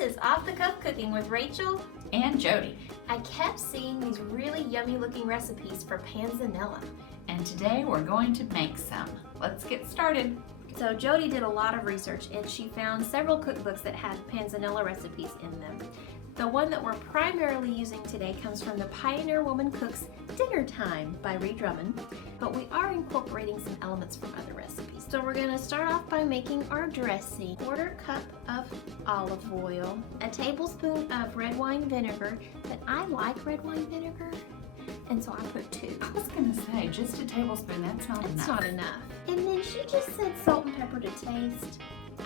is Off the Cuff Cooking with Rachel and Jodie. I kept seeing these really yummy looking recipes for Panzanella. And today we're going to make some. Let's get started. So Jodie did a lot of research and she found several cookbooks that had Panzanella recipes in them. The one that we're primarily using today comes from the Pioneer Woman Cooks Dinnertime by Ree Drummond, but we are incorporating some elements from other recipes. So we're going to start off by making our dressing. 1/4 cup of olive oil, a tablespoon of red wine vinegar, but I like red wine vinegar, and so I put 2. I was going to say, just a tablespoon, that's not enough. That's not enough. And then she just said salt and pepper to taste.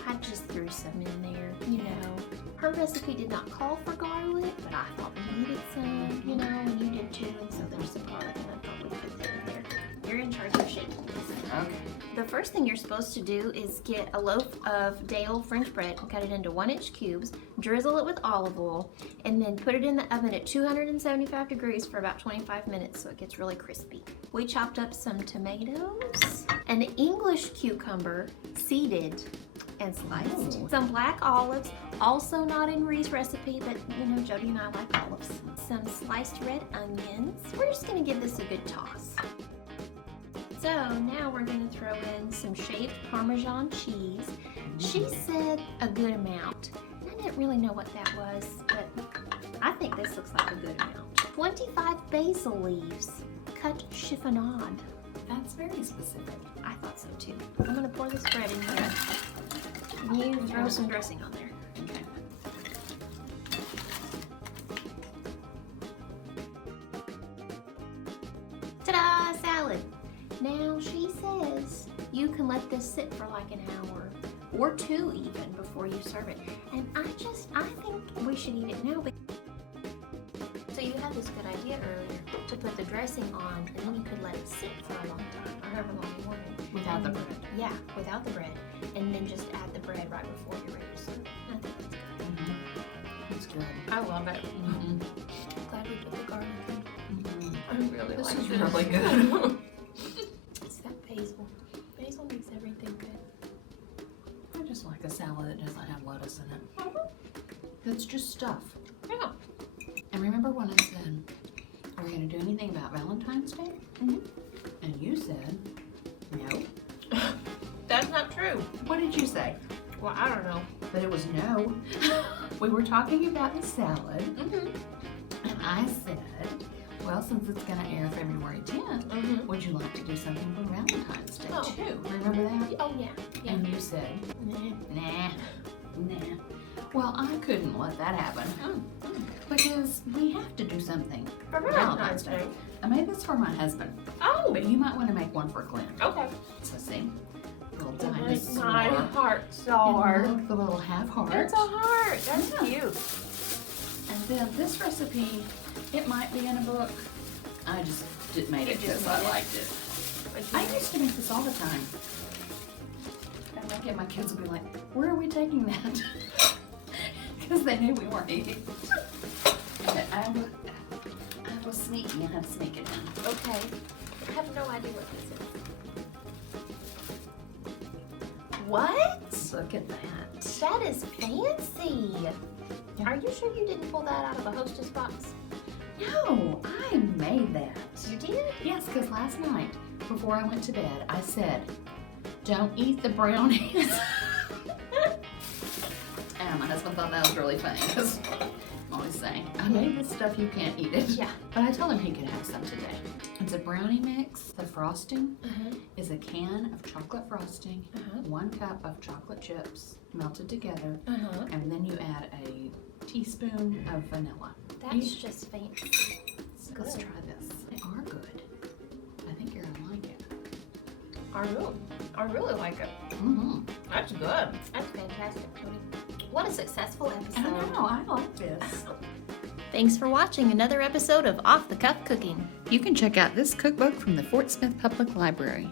I just threw some in there, you know. Her recipe did not call for garlic, but I thought we needed some, you know, and you did too, and so there's some garlic, and I thought we'd put that in there. You're in charge of shaking this. Okay. The first thing you're supposed to do is get a loaf of day-old French bread and cut it into 1-inch cubes, drizzle it with olive oil, and then put it in the oven at 275 degrees for about 25 minutes so it gets really crispy. We chopped up some tomatoes, an English cucumber, seeded and sliced. Ooh. Some black olives, also not in Ree's recipe, but you know, Jodie and I like olives. Some sliced red onions. We're just gonna give this a good toss. So now we're gonna throw in some shaved Parmesan cheese. She said a good amount. I didn't really know what that was, but I think this looks like a good amount. 25 basil leaves, cut chiffonade. That's very specific. I thought so too. I'm gonna pour this bread in here. You throw some dressing on there. Okay. Ta-da! Salad. Now she says you can let this sit for like an hour or 2 even before you serve it. And I think we should eat it now. So you had this good idea earlier to put the dressing on, and then you could let it sit for a long time, or however long you wanted. Without the bread. Yeah, without the bread. And then just add the bread right before you're ready to serve. I think that's good. That's good. I love it. Mm-hmm. Glad we put the garlic in. Mm-hmm. I really This like is this. really good. It's that basil. Basil makes everything good. I just like a salad that doesn't have lettuce in it. That's just stuff. Yeah. And remember when I said, are we going to do anything about Valentine's Day? Mm-hmm. And you said, no. That's not true. What did you say? Well, I don't know. But it was no. We were talking about the salad, Mm-hmm. and I said, well, since it's going to air February 10th, Mm-hmm. would you like to do something for Valentine's Day Oh. too? Remember that? Oh, yeah. Yeah. And you said, Nah. nah. Well, I couldn't let that happen because we have to do something For Valentine's Day. I made this for my husband, Oh, but you might want to make one for Clint. okay. So see, little My dinosaur. heart's And look, the little half heart. It's a heart. That's Yeah. cute. And then this recipe, it might be in a book. I just made it You just because I made it? liked it. I used to make this all the time. And I get my kids will be like, where are we taking that? Because they knew we weren't eating. But I was sneaking. I had to sneak it in. Okay. I have no idea what this is. What? Look at that. That is fancy. Yeah. Are you sure you didn't pull that out of a Hostess box? No, I made that. You did? Yes, because last night, before I went to bed, I said, don't eat the brownies. And my husband thought that was really funny because I'm always saying, I made this stuff, you can't eat it. Yeah. But I told him he could have some today. It's a brownie mix. The frosting Uh-huh. is a can of chocolate frosting, Uh-huh. 1 cup of chocolate chips melted together, Uh-huh. and then you add a teaspoon of vanilla. That's just fancy. So let's try this. They are good. I think you're gonna like it. I really like it. Mm-hmm. That's good. That's fantastic, Jodie. What a successful episode. I don't know. I like this. Thanks for watching another episode of Off the Cuff Cooking. You can check out this cookbook from the Fort Smith Public Library.